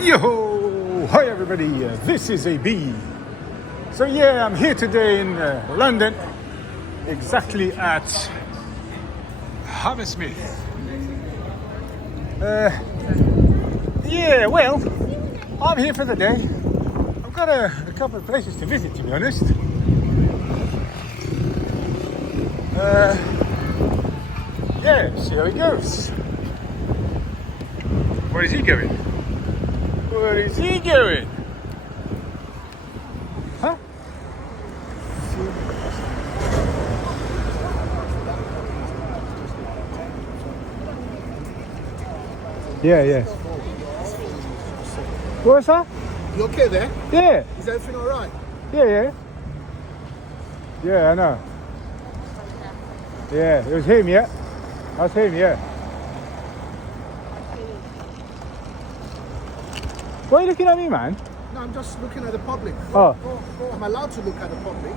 Yo! Hi everybody, this is AB. So yeah, I'm here today in London, exactly at Hammersmith. Yeah, well, I'm here for the day. I've got a couple of places to visit, to be honest. Yeah, see how it goes. Where is he going? Where is he going? Huh? Yeah. What's that? You okay there? Yeah. Is everything alright? Yeah. Yeah, I know. Yeah, it was him, yeah. That's him, yeah. Why are you looking at me, man? No, I'm just looking at the public. Oh. I'm allowed to look at the public.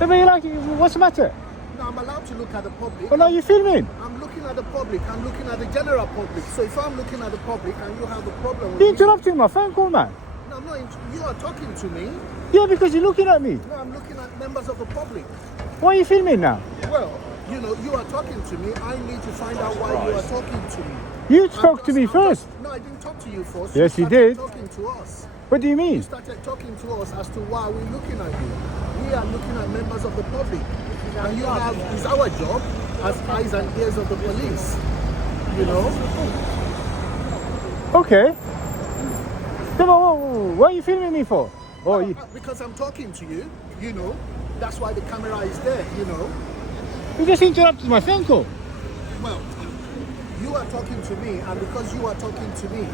Yeah, but you like, what's the matter? No, I'm allowed to look at the public. Oh, no, you're filming. I'm looking at the public. I'm looking at the general public. So if I'm looking at the public and you have a problem with You're me... interrupting my phone call, man. No, I'm not. You are talking to me. Yeah, because you're looking at me. No, I'm looking at members of the public. Why are you filming now? Well, you are talking to me. I need to find out why you are talking to me. You spoke to me first. No, I didn't talk to you first. Yes, you started did. Talking to us. What do you mean? You started talking to us as to why we're looking at you. We are looking at members of the public. And you have, it's our job as eyes and ears of the police. You know? Okay. Then what are you filming me for? Oh, Because I'm talking to you, you know. That's why the camera is there, you know. you just interrupted my phone call. Well, you are talking to me, and because you are talking to me,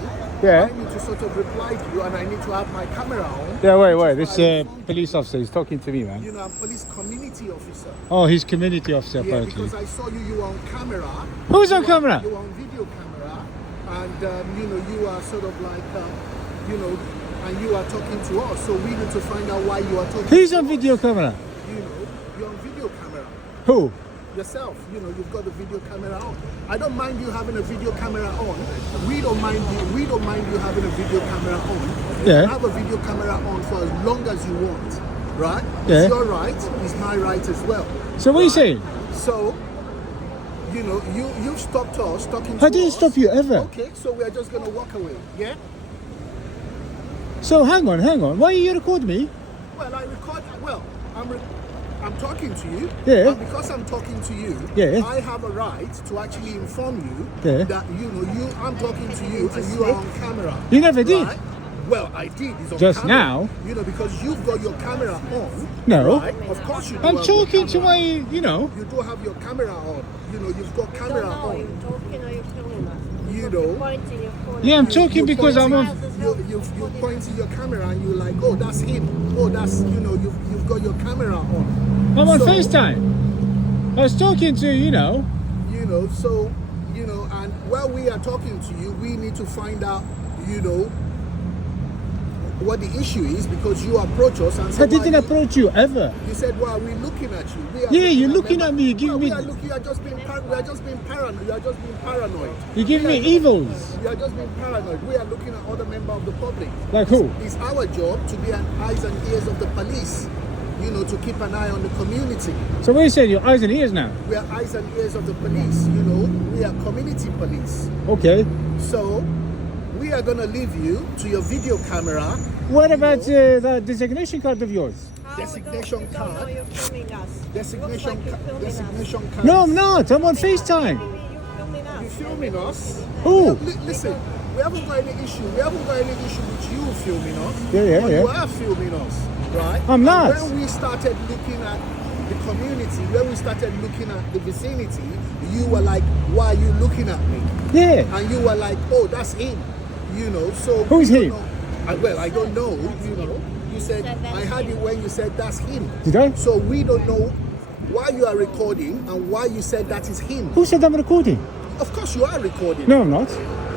Yeah. I need to sort of reply to you, and I need to have my camera on. Yeah, wait. This police officer is talking to me, man. You know, I'm police community officer. Oh, he's community officer, Yeah, apparently. because I saw you were on camera. Who's on camera? You were on video camera, and you know, you are sort of like, you know, and you are talking to us. So we need to find out why you are talking. Who's to on us. video camera? You know, you're on video camera. Who? Yourself, you know, you've got the video camera on. I don't mind you having a video camera on. We don't mind you having a video camera on. Yeah. You have a video camera on for as long as you want, right? Yeah. It's your right, it's my right as well. So what are you saying? So, you know, you've stopped us talking to I didn't us. stop you ever. Okay, so we are just gonna walk away, yeah? So hang on. Why are you recording me? Well, I'm talking to you. Yeah. And because I'm talking to you, Yeah. I have a right to actually inform you Yeah. that I'm talking to you and you are on camera. You never did. Right? Well, I did. It's on Just camera. now? You know, because you've got your camera on. No. Right? Of course you do. I'm have your talking to camera. my, you know. You do have your camera on. You know, you've got camera Don't know, on. you're talking or you're filming us. You know. Pointing your phone. Yeah, I'm talking because I'm on. You point to your camera and you're like, oh, that's him. Oh, that's, you know, you've got your camera on. I'm on So- FaceTime. I was talking to, you know. You know, so, you know, and while we are talking to you, we need to find out, you know, what the issue is, because you approach us and I said, didn't approach you ever. You said, well, we're looking at you. We are Yeah, you're looking at me, you give me- We are just being paranoid. We are just being paranoid. You give me evils. We are just being paranoid. We are looking at other members of the public. Like who? It's our job to be an eyes and ears of the police, you know, to keep an eye on the community. So what are you saying? Your eyes and ears now? We are eyes and ears of the police, you know. We are community police. Okay. So, we are going to leave you to your video camera. What about the designation card of yours? Designation No, card. you're filming us. Designation card. No, I'm not. I'm on FaceTime. You're filming us. You filming us? Who? Listen, we haven't got any issue. We haven't got any issue with you filming us. Yeah. But you are filming us, right? I'm not. And when we started looking at the community, when we started looking at the vicinity, you were like, why are you looking at me? Yeah. And you were like, oh, that's him. You know, so... Who's we don't him? know. Well, I don't know, you know. You said, I heard it when you said that's him. Did I? So we don't know why you are recording and why you said that is him. Who said I'm recording? Of course you are recording. No, I'm not.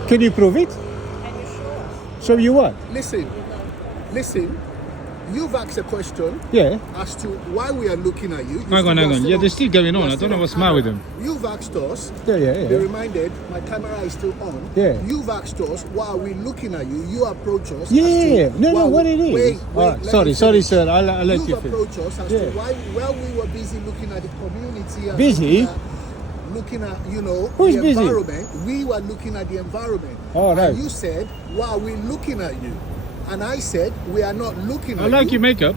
Can you prove it? And you're sure? Show you what? Listen. You've asked a question Yeah. as to why we are looking at you. Hang on. Yeah, they're still going on. You're I still don't know on what's the matter with camera. them. You've asked us. Yeah. Be reminded, my camera is still on. Yeah. You've asked us why are we looking at you. You approach us. Yeah. as to No, why what we- it is. Wait, All right. let Sorry, me finish. sir. I'll let You've you finish. approached us as Yeah. to why, while we were busy looking at the community. And Busy? Looking at, you know, Who's the busy? environment. We were looking at the environment. All right. And you said, why are we looking at you? And I said, we are not looking I at like you. your makeup.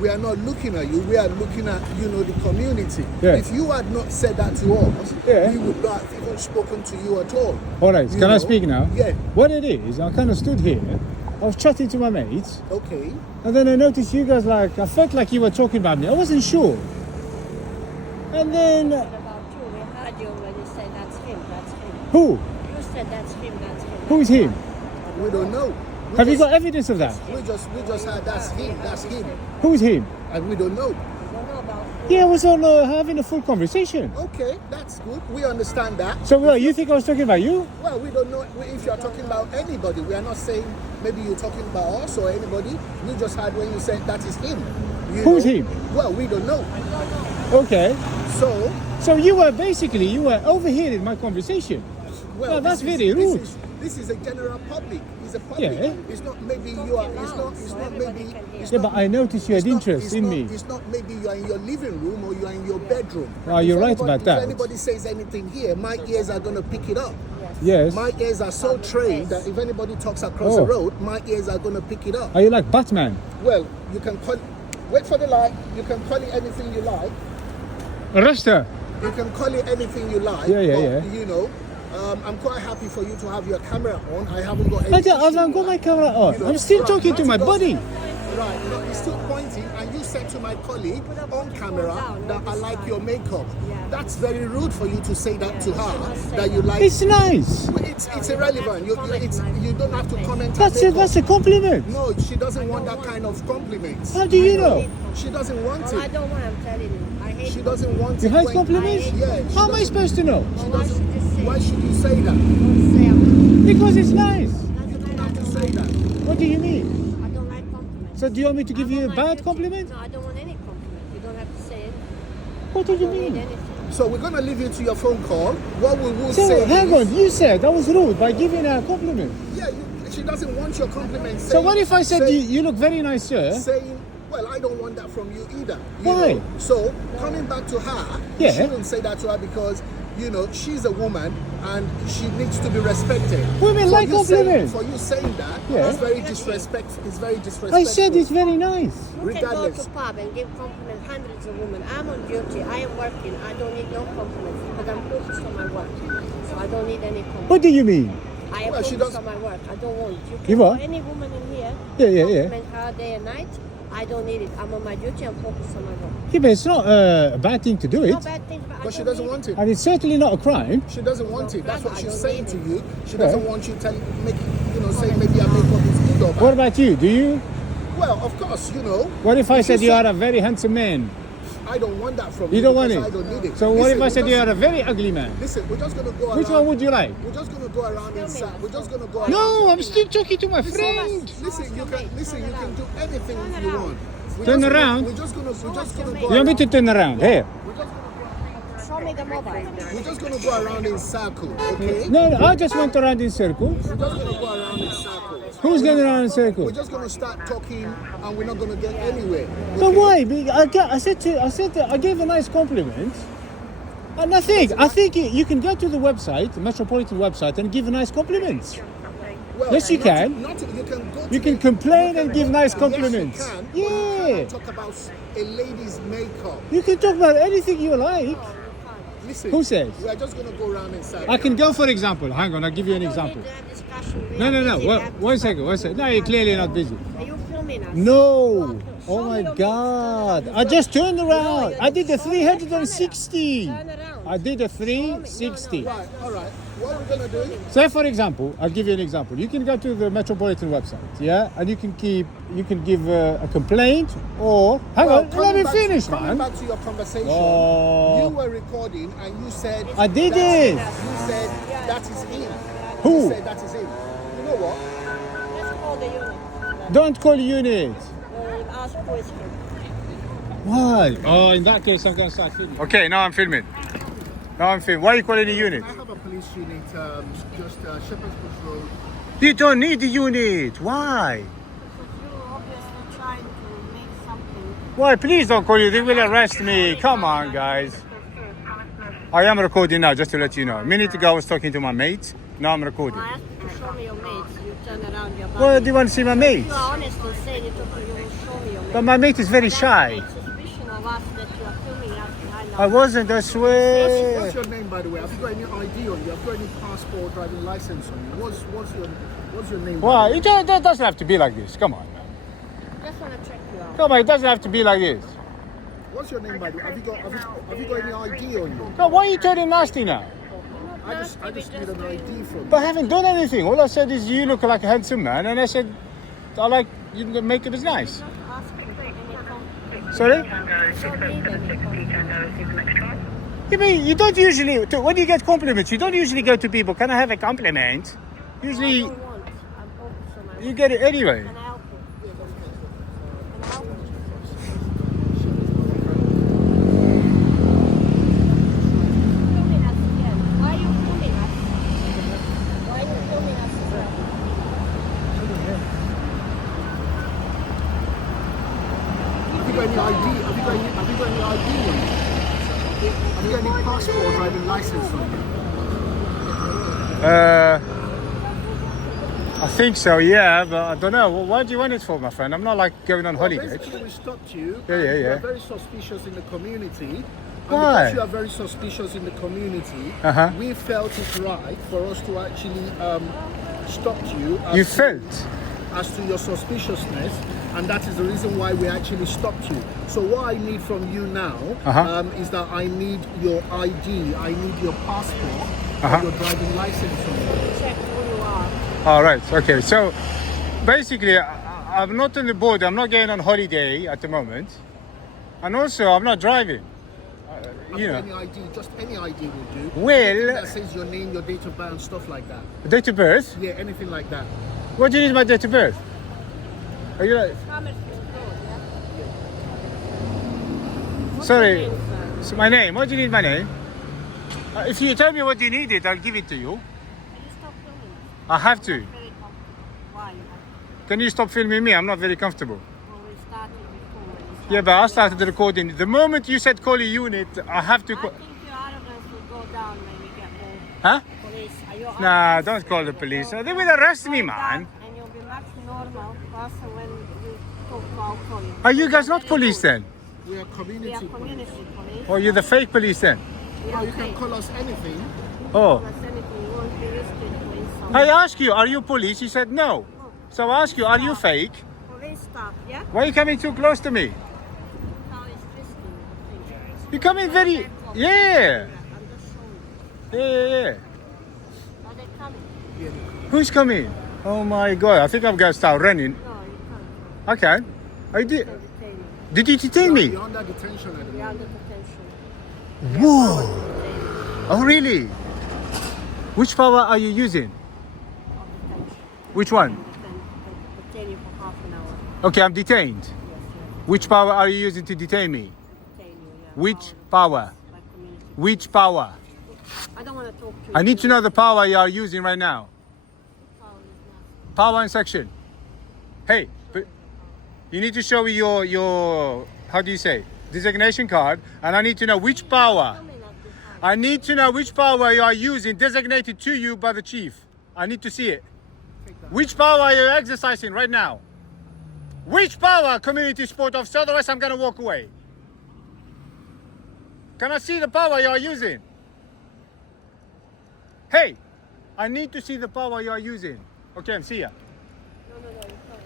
We are not looking at you. We are looking at, you know, the community. Yeah. If you had not said that to us, Yeah. we would not have even spoken to you at all. All right. You Can I know? speak now? Yeah. What it is, I kind of stood here. I was chatting to my mates, Okay. and then I noticed you guys I felt like you were talking about me. I wasn't sure. And then What about you? We heard you when you said that's him, that's him. who? You said that's him, that's him. Who is him? We don't know. We Have you just- got evidence of that? We just heard that's him, Who's him? and we don't know. You don't know about Yeah, I was on having a full conversation. Okay, that's good. We understand that. So, well, you think I was talking about you? Well, we don't know if you're talking about anybody. We are not saying maybe you're talking about us or anybody. We just heard when you said that is him. You Who's know? him? Well, we don't know. Okay. So, So you were overhearing my conversation. well, No, that's this is- very rude. This is a general public. It's a public. Yeah. It's not maybe you are. It's not maybe. It's Yeah, not, but I noticed you had it's not- interest it's in not- me. It's not maybe you are in your living room or you are in your bedroom. You're If right anybody- about that. If anybody says anything here, my ears are going to pick it up. Yes. My ears are so trained that if anybody talks across the Oh. road, my ears are going to pick it up. Are you like Batman? Well, you can call. Wait for the light. You can call it anything you like. Arrest her. You can call it anything you like. Yeah. You know, I'm quite happy for you to have your camera on. I haven't got any. I issue haven't got with my that. camera on. You know, I'm still right, talking to my because- buddy. Right, no, he's still pointing, and you said to my colleague on camera that I like your makeup. That's very rude for you to say that to her. That you like. It's nice. It's irrelevant. You don't have to comment. That's her it. That's a makeup. compliment. No, she doesn't want that kind of compliments. How do you know? She doesn't want Well, I it. don't want, I'm telling you. I hate She it. doesn't want You it. hate when- compliments? Yeah. she How am I doesn't- supposed to know? She Why doesn't. should you say Why it? should you say that? Don't say I'm Because it's nice. You don't have to say that. What do you mean? I don't like compliments. So do you want me to give I'm you a on my bad duty. compliment? No, I don't want any compliment. You don't have to say it. What do I you don't need mean? anything. So we're gonna leave you to your phone call. What we will So say hang is, on, you said I was rude by giving her a compliment. Yeah, she doesn't want your compliments. So what if I said you look very nice, sir? Saying, well, I don't want that from you either. you Why? know. So coming back to her, Yeah. you shouldn't say that to her because you know she's a woman and she needs to be respected. Women like compliments. For you saying that, Yeah. it's very disrespectful. It's very disrespectful. I said it's very nice. You can go Regardless. to pub and give compliments hundreds of women. I'm on duty. I am working. I don't need no compliments because I'm focused on my work. So I don't need any compliments. What do you mean? I am Well, she focused does- on my work. I don't want. You You can what? go any woman in here. Yeah. Compliment her day and night. I don't need it. I'm on my duty. I'm focused on my work. Yeah, but it's not a bad thing to do No it. bad things, but I But she don't doesn't need want it. it. And it's certainly not a crime. She doesn't want it. That's what I she's don't saying need to it. you. She Yeah. doesn't want you saying maybe I make up is good or bad. What about you? Do you? Well, of course, you know. What if I If said you you say- are a very handsome man? I don't want that from you. You don't want because it? I don't need it. So what Listen, if I we're said you just- are a very ugly man? Listen, we're just gonna go around. Which one would you like? We're just gonna go around in circles. We're just gonna go around. No, I'm still talking to my friend. Listen, you can do anything if you want. We're Turn just gonna- around. We're just gonna go You want me to turn around? Here. Show me the mobile. We're just gonna go around in circles, okay? No, I just went around in circles. We're just gonna go around in circles. Who's going around in We're circles? just gonna start talking, and we're not gonna get anywhere. But okay? why? I gave a nice compliment. And I think you can go to the website, the Metropolitan website, and give nice compliments. Well, Yes, you not can. to- not to- you can go. You to can the- complain you and can- give nice Yes, compliments. you can. Yeah. But you cannot talk about a lady's makeup. You can talk about anything you like. Listen. Who says? We are just gonna go around in circles. I can go, for example. Hang on, I'll give you an example. No. One second. No, you're clearly not busy. Are you filming us? No. Show Oh me my your God. makeup. I just turned around. No, I did a show me the 360. camera. Turn around. I did a 360. Right. All right. What we're gonna do? Say for example, I'll give you an example. You can go to the Metropolitan website, yeah, and you can give a complaint or hang Well, on, let coming me back- finish, Coming man. back to your conversation, Oh. you were recording and you said I did that's- it. You said that is him. Who? You said that is him. You know what? Let's call the unit. Don't call unit. ask questions. Why? Oh, in that case, I'm going to start filming. Okay, now I'm filming. Why are you calling a unit? I have a police unit, just Shepherd's Bush Road. You don't need the unit. Why? Because you're obviously trying to make something. Why? Please don't call you. They will arrest me. Come on, guys. I am recording now, just to let you know. A minute ago, I was talking to my mates. Now I'm recording. I asked you to show me your mates. You turn around your back. Well, do you want to see my mates? You are honestly saying you will show me your mates. But my mate is very shy. Suspicion of us that you are filming us behind I wasn't, I swear. What's your name, by the way? Have you got any ID on you? Have you got any passport, driving license on you? What's your name? Why? It doesn't have to be like this. Come on, man. Just want to check you out. Come on, it doesn't have to be like this. What's your name, by the way? Have you got any ID on you? No, why are you turning nasty now? I just need an ID from you. But I haven't done anything. All I said is you look like a handsome man, and I said I like you. The makeup is nice. Not asking for any compliment. Sorry? You don't need any compliment. You mean you don't usually when you get compliments? You don't usually go to people. Can I have a compliment? I Usually don't want. I'm focused on my you get it anyway. Can I help you? Can I help you? Filming us again. Why are you filming us? Why are you filming us as well? Have you got any ID? Have you got any ID on you? Have you got any passport or driving license on you? I think so, yeah, but I don't know. Why do you want it for, my friend? I'm not like going on holiday. Basically, we stopped you. Yeah. You are very suspicious in the community. And Why? because you are very suspicious in the community, we felt it right for us to actually stop you. You felt? As to your suspiciousness, and that is the reason why we actually stopped you. So what I need from you now is that I need your ID, I need your passport, and your driving license on you. Check who you are. All right. Okay. So basically, I'm not on the board. I'm not going on holiday at the moment, and also I'm not driving. You know. Any ID, just any ID will do. Well, anything that says your name, your date of birth, and stuff like that. date of birth. Yeah, anything like that. What do you need my date of birth? Are you like? Hammersmith Road, yeah? What's Sorry. your name, sir? So my name. What do you need my name? If you tell me what you need it, I'll give it to you. Can you stop filming? I have to. Very comfortable. Why you have to? Can you stop filming me? I'm not very comfortable. Well, we started before when you started. Yeah, but I started the recording. The moment you said call a unit, I have to. I think your arrogance will go down when we get more Huh? police. Nah, Arrogance don't call the will police. go They will arrest me, down, man. And you'll be much normal person when we talk to our colleagues. Are you guys not police then? We are community. We are community police. Or you're the fake police then? We Oh, are you can fake. call us anything. Oh. Unless anything, you won't be risking to insult. I asked you, are you police? You said no. So I asked you, are you fake? Police staff, yeah? Why are you coming too close to me? How is risking? You're coming very... Yeah. I'm just showing you. Yeah. Are they coming? Who's coming? Oh my God, I think I'm going to start running. No, you can't. Okay. I did. They'll detain you. Did you detain me? You're under detention at the You're moment. under detention. Whoa. Oh really? Which power are you using? Of detention. Which one? Detain you for half an hour. Okay, I'm detained. Yes, Which power are you using to detain me? detain you. Yeah. Which power? By community. Which power? I don't want to talk to you. I need to know the power you are using right now. Power is not- Power and section. Hey, but you need to show me your how do you say designation card, and I need to know which power. Tell me not to hide. I need to know which power you are using designated to you by the chief. I need to see it. Which power are you exercising right now? Which power, community support officer? Otherwise, I'm gonna walk away. Can I see the power you are using? Hey, I need to see the power you are using. Okay, see ya. No, you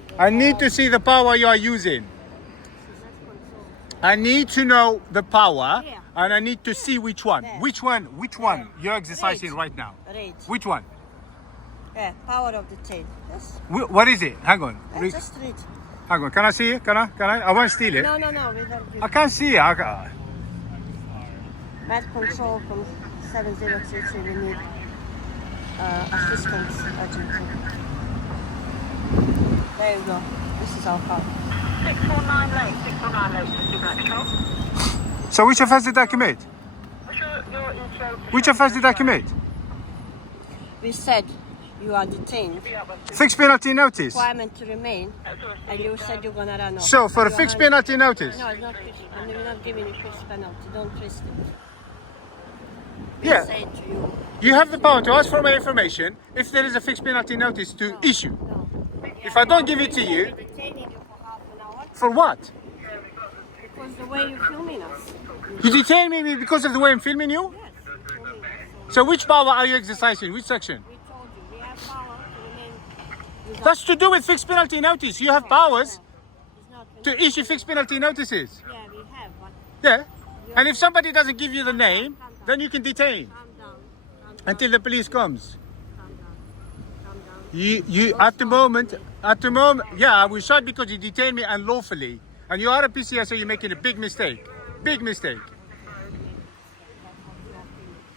can't. I need to see the power you are using. That's control. I need to know the power, Yeah. and I need to see which one. There. Which one you're exercising Rage. right now. Rage. Which one? Yeah, power of the tail. Yes. What is it? Hang on. Just read. Hang on. Can I see it? Can I? I won't steal it. No, we don't I do can't see it. Red control from 7033. We need assistance urgently. There you go. This is our car. 649 late, 649 late, 50 black stop. So which offence did I commit? What's your intro? Which offence did I commit? We said you are detained. Fixed penalty notice. Requirement to remain, and you said you're gonna run off. So for a You fixed are- penalty notice. No, it's not fixed. I'm not giving you fixed penalty. Don't twist it. Yeah. Say it to you. You have the power to ask for my information if there is a fixed penalty notice to issue. No. If I don't give it to you, Detaining you for half an hour for what? because the way you're filming us. You detain me because of the way I'm filming you? Yes, filming us. So which power are you exercising? Which section? We told you we have power to remain without. That's to do with fixed penalty notice. You have powers It's not. to issue fixed penalty notices. Yeah, we have, but Yeah. And if somebody doesn't give you the name, then you can detain calm down. Calm down. until the police comes. Calm down. Calm down. You at the moment, yeah, I was shot because you detained me unlawfully. And you are a PCSO, you're making a big mistake. Big mistake.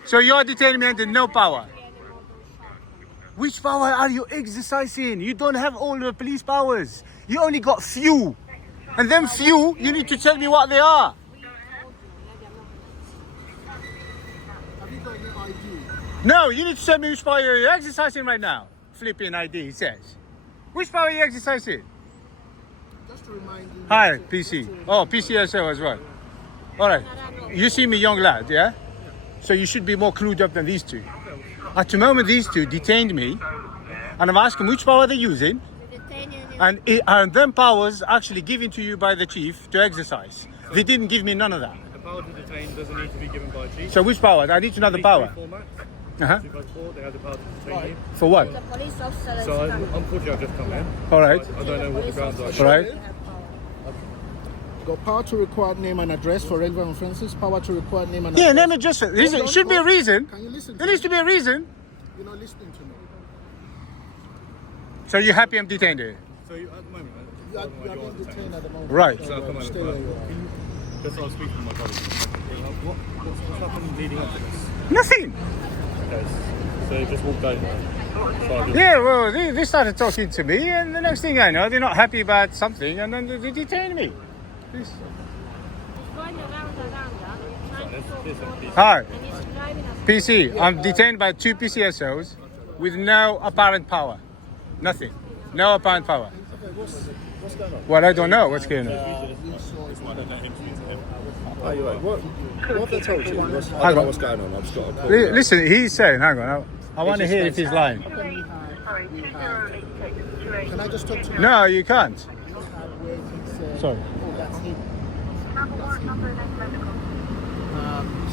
So you're detaining me under no power. Which power are you exercising? You don't have all the police powers. You only got few. And them few, you need to tell me what they are. Have you got your ID? No, you need to tell me which power you're exercising right now. Flipping ID, it says. Which power are you exercising? Just to remind you. Hi, PC. Oh, PCSO as well. All right. You see me, young lad, yeah? So you should be more clued up than these two. At the moment, these two detained me, and I'm asking which power they're using, and them powers actually given to you by the chief to exercise. They didn't give me none of that. The power to detain doesn't need to be given by a chief. So which power? I need to know the power. Uh-huh. 254, they have the power to detain you. For what? The police officer is So coming. unfortunately I've just come in. All right. I don't know what the grounds are. All right. We have power. Got power to require name and address for relevant offences. Power to require name and Yeah, address. name it just. It should be a reason. Can you listen? There needs to be a reason. You're not listening to me. So you're happy I'm detained here? So you, at the moment, You are being detained at the moment. Right. So I'll come Stay over. where you are. Just so I'll speak to my colleagues. What's happened leading up to this? Nothing. Okay. So you just walked over. Yeah, well, they started talking to me, and the next thing I know, they're not happy about something, and then they detain me. This- He's going around, trying to talk to us, Hi, and he's driving us. PC. I'm detained by two PCSOs with no apparent power. Nothing. No apparent power. What's going on? Well, I don't know what's going on. Oh, you're right. What have they told you? I Hang don't on. know what's going on. I've just got a call. Listen, he's saying, hang on, I want to hear if he's lying. Sorry, 208628. Can I just talk to you? No, you can't. Where he said, Sorry. oh, that's him. Number one, number nine, medical.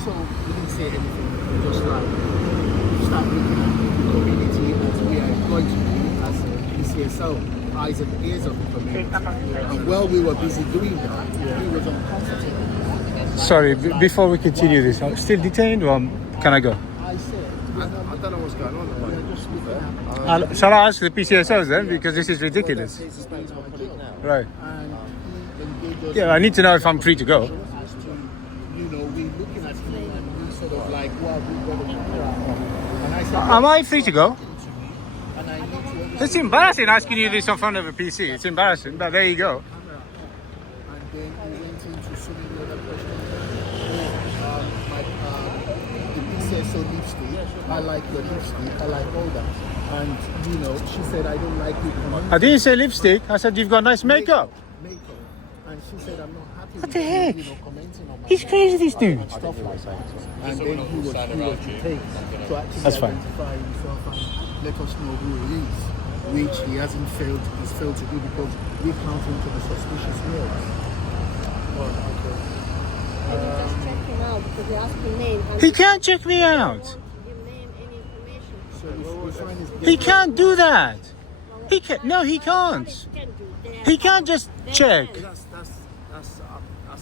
So we didn't say anything. We just like start looking at the community as we are going to be as a PCSO, eyes and ears of the community. And while we were busy doing that, he was uncomfortable. Sorry, before we continue this, I'm still detained, or can I go? I said, I don't know what's going on at the we are moment. just looking at Shall I ask the PCSOs then? Because this is ridiculous. He's explaining to my colleague now. Right. and he engaged us. Yeah, I need to know if I'm free to go. As to, we looking at him and we sort of like, well, we got to camera. And I said, Am I free to go? and I need to. It's embarrassing asking you this in front of a PC. It's embarrassing, but there you go. And then we went into so many other questions. The PCSO lipstick, I like your lipstick, I like all that. And, she said, I don't like you commenting. I didn't say lipstick. I said you've got nice makeup. Makeup. And she said, I'm not happy What with the heck? you, commenting on my He's crazy, this dude. and stuff like that. And then he was detained to actually That's fine. identify himself and let us know who he is, which he has failed to do because we count him to the suspicious males. I will just check him out because you're asking name. And He can't check me I don't out. want to give name any information. So we find his He can't do that. He can't. No, he can't. Police can do. They He have can't power. just They check. can. That's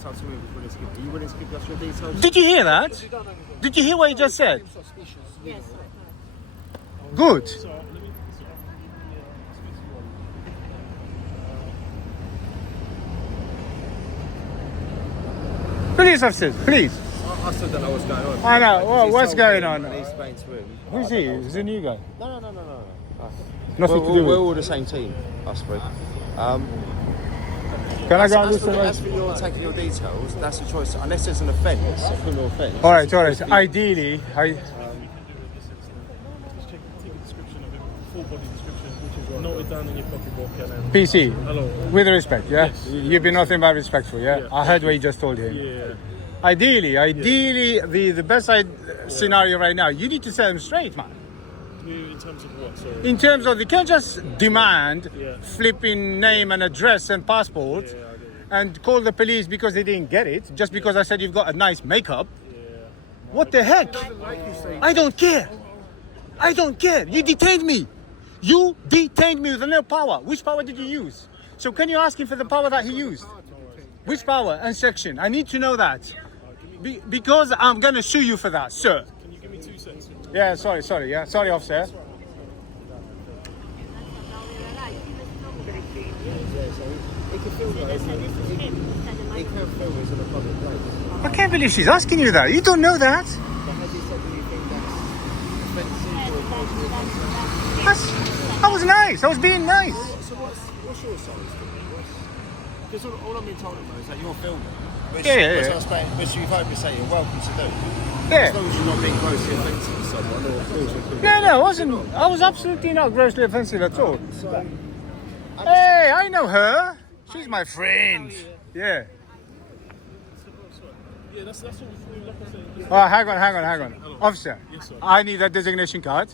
how to move. Willing to give. Are you willing to give us your details? Did you hear that? Did you hear what he just said? suspicious. Yes, I have. Good. Police officers, please. I still don't know what's going on. I know. Well, He's what's told going me on? and He's explained to him. Who's he? Is the new guy? No. Nothing to do We're with. all the same team, us three. Can I go and As listen? for your taking your details, that's a choice. Unless there's an offence, a criminal offence. All right. Ideally, Just take a description of him, full body description, which is noted down in your pocketbook and then. PC. Hello. With respect, yeah? Yes. You've been nothing but respectful, yeah? Yeah. I heard what you just told him. Yeah. Ideally, the best scenario right now, you need to set him straight, man. In terms of what? Sorry. In terms of, you can't just demand Yeah. flipping name and address and passport and call the police because they didn't get it, just because I said you've got a nice makeup. What the heck? I don't care. I don't care. You detained me. You detained me with no power. Which power did you use? So can you ask him for the power that he used? Which power and section? I need to know that. Because I'm going to sue you for that, sir. Can you give me 2 seconds? Yeah, sorry, yeah. Sorry, officer. He can film that, isn't it? He can film it in a public place. I can't believe she's asking you that. You don't know that. But has he said anything that's offensive or culturally offensive? I was nice. I was being nice. So what's your side? Because all I'm being told about is that you're filming. Which, Yeah. which you've openly say you're welcome to do. Yeah. As long as you're not being grossly offensive to someone or causing No, I wasn't. I was absolutely not grossly offensive at all. So, Hey, I know her. She's my friend. Yeah. Yeah, that's what we do. Like I said. Oh, hang on. Officer, Yes, sir. I need that designation card.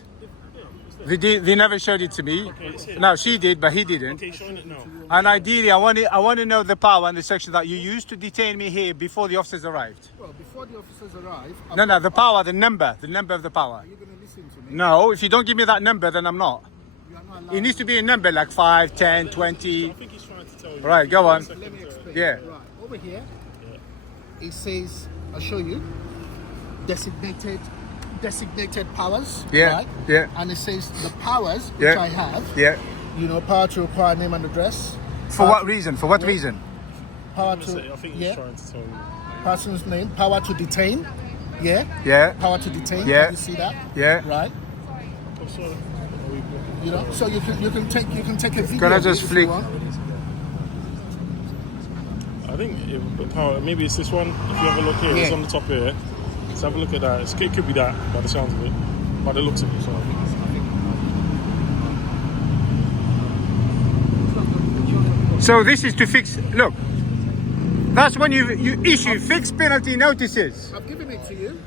They never showed it to me. it's here. No, she did, but he didn't. Okay, showing it now. And ideally, I want to know the power and the section that you used to detain me here before the officers arrived. Well, before the officers arrive, No, the power, the number of the power. are you going to listen to me? No, if you don't give me that number, then I'm not. You are not allowed. It needs to be a number like 5, 10, 20. I think he's trying to tell you. Right, go on. Let me explain. Yeah. Right, over here, it says, I'll show you, designated powers. Yeah, Right? yeah. And it says the powers which Yeah. I have, Yeah. you know, power to require name and address. For what reason? For what reason? Power I think to, he's yeah, trying to tell you. person's name, power to detain. Yeah. Yeah. Power to detain. Yeah. Can you see that? Yeah. Right. I'm sorry. You know, so you can take a video. Can I of just it if flick? you want. I think maybe it's this one. If you have a look here, it's Yeah. on the top here. Let's have a look at that. It could be that by the sounds of it. By the looks of it, sorry. So this is to fix. Look, that's when you issue fixed penalty notices. I've given it to you.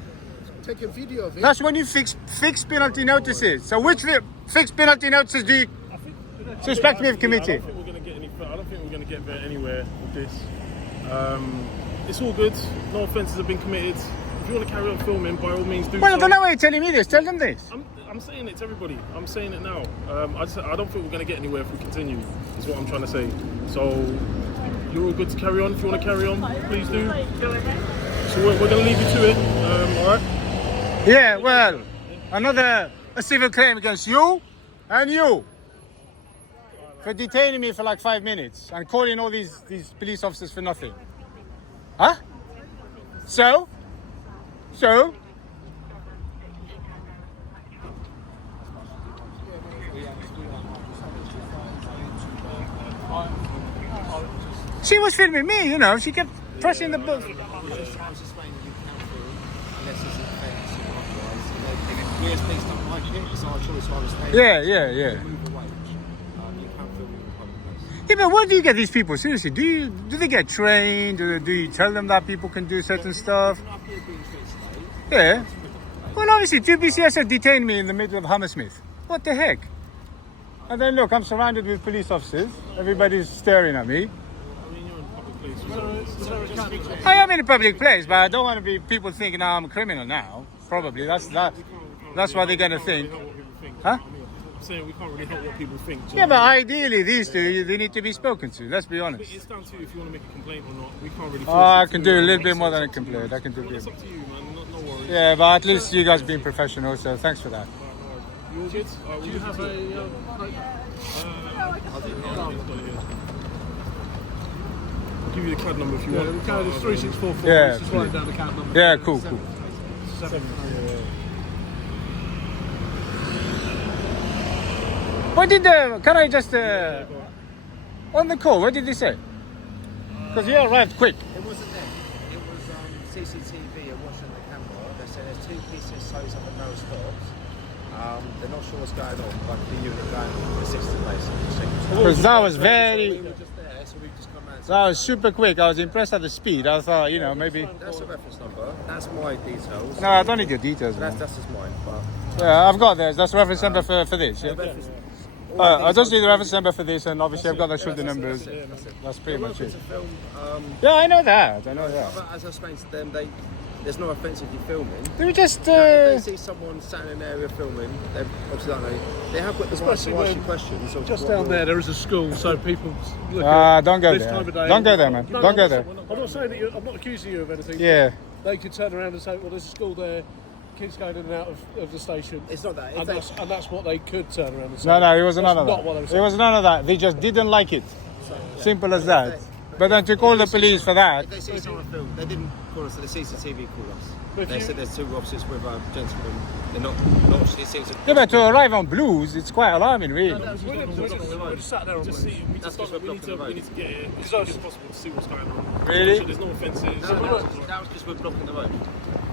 Take a video of it. That's when you fix fixed penalty notices. So which fixed penalty notices do you suspect me of I committing? don't think we're going to get anywhere with this. It's all good. No offences have been committed. If you want to carry on filming, by all means do Well, I so. don't know why you're telling me this. Tell them this. I'm saying it to everybody. I'm saying it now. I don't think we're going to get anywhere if we continue, is what I'm trying to say. So, you're all good to carry on. If you want to carry on, please do. So, we're going to leave you to it. Alright? Yeah, well, a civil claim against you and you for detaining me for like 5 minutes and calling all these police officers for nothing. Huh? So? She was filming me, you know, she kept pressing the button. I was just saying you can film unless there's an offence or otherwise. We as police don't like it. It's our choice to stay. Yeah. Move away. You can film in the public place. Yeah, but where do you get these people? Seriously, do they get trained? Or do you tell them that people can do certain stuff? Yeah. Well, obviously, 2 PCSOs detained me in the middle of Hammersmith. What the heck? And then look, I'm surrounded with police officers. Everybody's staring at me. I am in a public place, but I don't want to be people thinking I'm a criminal now. Probably that's what they're gonna think. Huh? I'm saying we can't really help what people think. Yeah, but ideally these two, they need to be spoken to. Let's be honest. It's down to you if you want to make a complaint or not. We can't really. Oh, I can do a little bit more than a complaint. I can do a bit. It's up to you, man. No worries. Yeah, but at least you guys being professional, so thanks for that. You all good? Do you have a? I'll give you the card number if you want. The card is 3644. Yeah, Just write down the card number. Yeah, cool. What did can I just on the call? What did they say? Because you arrived quick. It wasn't them. It was CCTV and watching the camera. They said there's 2 PCSOs on the no stops. They're not sure what's going on, but the unit going assistant basically. Because that was We very, were just there, so we've just come out. that was super quick. I was impressed at the speed. I thought, you know, maybe. That's a reference number. That's my details. No, I don't need your details, That's man. just mine. But Yeah, I've got this. That's the reference number for this. Yeah. reference, I just need the reference number for this, and obviously I've got the shoulder numbers. That's it. That's pretty much it. It's a film. Yeah, I know that. I know that. But as I explained to them, there's no offence if you're filming. Do we just? If they see someone standing in an area filming, they obviously don't know. They have got the right to ask you questions. of Just what down you're- there is a school, so people look at Don't go this there. time of day. Don't go there, man. No, Don't go no, there. I'm not saying that I'm not accusing you of anything. Yeah. They could turn around and say, well, there's a school there, kids going in and out of the station. It's not that. If And they- that's what they could turn around and say. No, it was That's none of not that. what they were It saying. was none of that. They just didn't like it. Simple as that. But then to call the police for that. If they see someone film, they didn't call us. The CCTV called us. But They you- said there's 2 officers with a gentleman. They're not actually. It seems to. Yeah, but to arrive on blues, it's quite alarming, really. We're just sat there on Just Blues. see- that's because we're blocking the road. We need to get here as soon as possible to see what's going on. Really? So there's no offences. That was because we're blocking the road.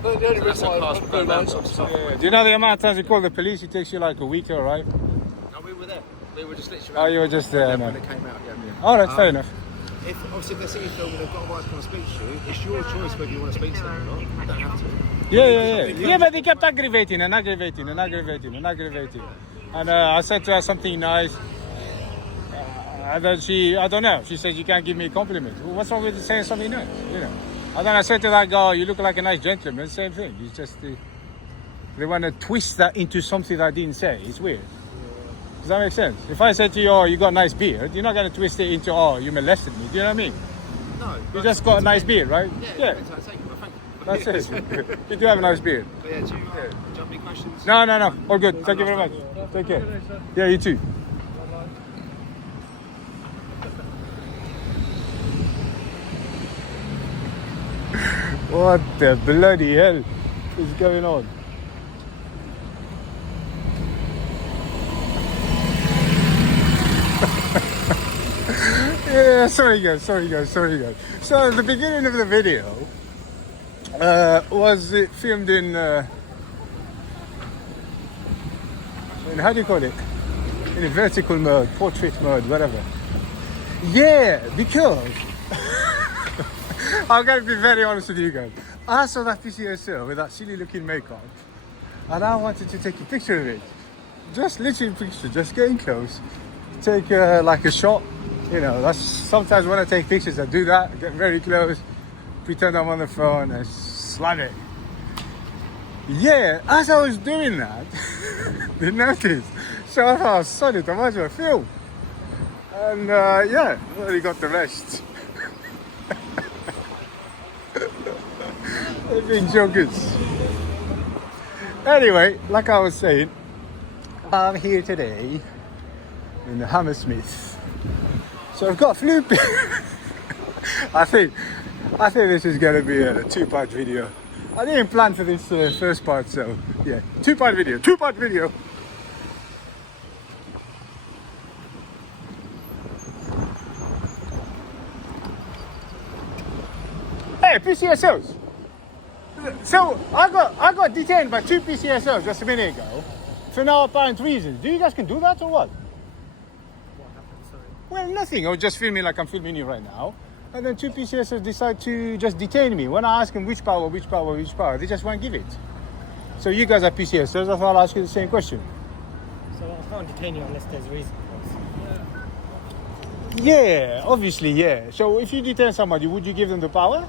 The only That's reason a why class I've with got no lights lights on. on. Yeah. Do you know the amount of times you call the police? It takes you like a week to arrive. No, we were there. We were just literally. Oh, you were just there, when no. it came out. Yeah. Oh, that's fair enough. If obviously if they see you filming, they've got a right to come and speak to you. It's your choice whether you want to speak to them or not. You don't have to. Yeah, but they kept aggravating. And I said to her something nice. And then I don't know. She said, you can't give me a compliment. Well, what's wrong with saying something nice? You know. And then I said to that guy, you look like a nice gentleman. Same thing. It's just they want to twist that into something that I didn't say. It's weird. Does that make sense? If I said to you, oh, you got a nice beard, you're not going to twist it into, oh, you molested me. Do you know what I mean? No. You just got a nice beard, right? Yeah. Thank you. That's it. You do have a nice beard. But yeah, do you have any questions? No. All good. Thank you very much. Take care. Yeah, you too. What the bloody hell is going on? Yeah, sorry guys. So at the beginning of the video was it filmed in how do you call it? In a vertical mode, portrait mode, whatever. Yeah, because I'm gonna be very honest with you guys. I saw that PCSO with that silly looking makeup and I wanted to take a picture of it. Just literally a picture, just getting close. Take like a shot. You know, that's sometimes when I take pictures I do that, get very close, pretend I'm on the phone and slam it. Yeah, as I was doing that, they noticed. So I thought, son it, I might as well film. And yeah, already got the rest. They've been jokers. Anyway, like I was saying, I'm here today in Hammersmith. So I've got flu. I think this is going to be a 2-part video. I didn't plan for this first part, so yeah, 2-part video. Hey, PCSOs. So I got detained by 2 PCSOs just a minute ago for no apparent reason. Do you guys can do that or what? Well, nothing. I was just filming like I'm filming you right now. And then 2 PCSOs decide to just detain me. When I ask them which power, they just won't give it. So you guys are PCSOs, I thought I'll ask you the same question. So I can't detain you unless there's a reason. Yeah, obviously, yeah. So if you detain somebody, would you give them the power?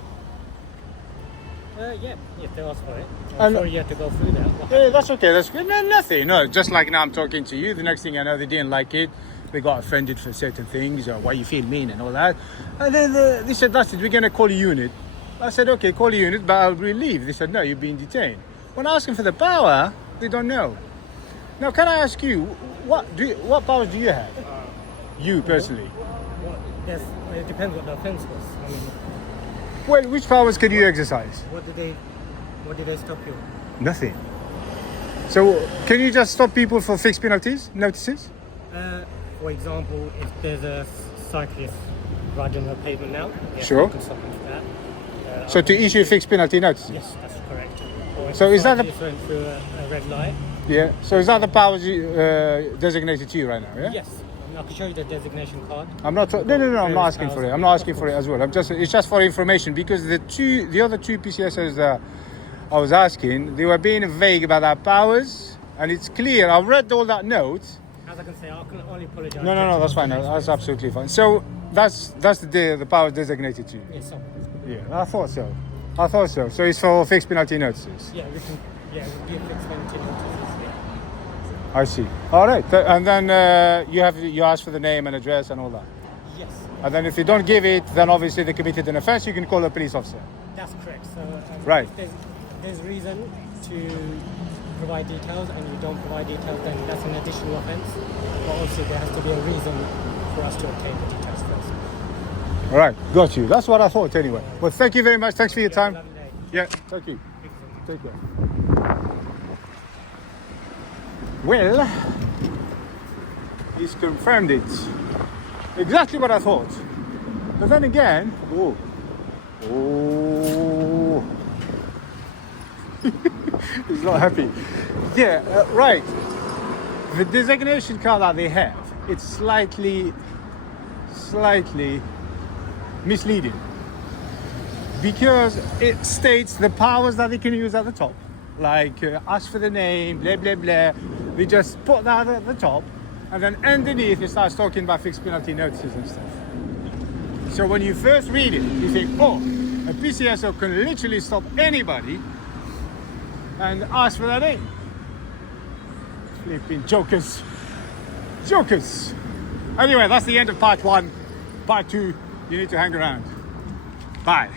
Yeah, if they ask for it. And- I'm sorry you had to go through that. Yeah, that's okay. That's good. No, nothing. No, just like now I'm talking to you. The next thing I know, they didn't like it. They got offended for certain things, or why you feel mean and all that. And then they said, that's it, we're going to call a unit. I said, okay, call a unit, but I'll relieve. They said, no, you're being detained. When I ask them for the power, they don't know. Now, can I ask you, what powers do you have? You personally? It depends what the offence was. I mean, Well, which powers can you exercise? what did they stop you? Nothing. So, can you just stop people for fixed penalties, notices? For example, if there's a cyclist right on the pavement now. Yes, Sure. you can stop him for that. So to issue fixed penalty notices? Yes, that's correct. Or So is that if you're through a red light? Yeah. So is that the powers designated to you right now? Yeah. Yes. I can show you the designation card. I'm not. No. I'm not asking for it. I'm not asking for it as well. It's just for information because the other two PCSOs that I was asking, they were being vague about their powers, and it's clear. I've read all that notes. As I can say, I can only apologize. No. That's fine. That's absolutely fine. So that's the powers designated to you. Yes, sir. Yeah. I thought so. So it's for fixed penalty notices. Yeah, we can. Yeah, we give fixed penalty notices. Yeah. I see. All right. And then you ask for the name and address and all that. Yes, And then if you don't give it, then obviously they committed an offence. You can call a police officer. that's correct. So Right. if there's reason to provide details and you don't provide details, then that's an additional offence. But also there has to be a reason for us to obtain the details first. All right. Got you. That's what I thought anyway. Well, thank you very much. Thanks for your time. Have a lovely day. Yeah. Thank you. Take care. Well, he's confirmed it. Exactly what I thought. But then again, oh, he's not happy. Yeah, right. The designation card that they have, it's slightly misleading because it states the powers that they can use at the top, like ask for the name, blah blah blah. They just put that at the top, and then underneath it starts talking about fixed penalty notices and stuff. So when you first read it, you think, oh, a PCSO can literally stop anybody and ask for their name. Flipping jokers. Anyway, that's the end of part 1. Part 2, you need to hang around. Bye.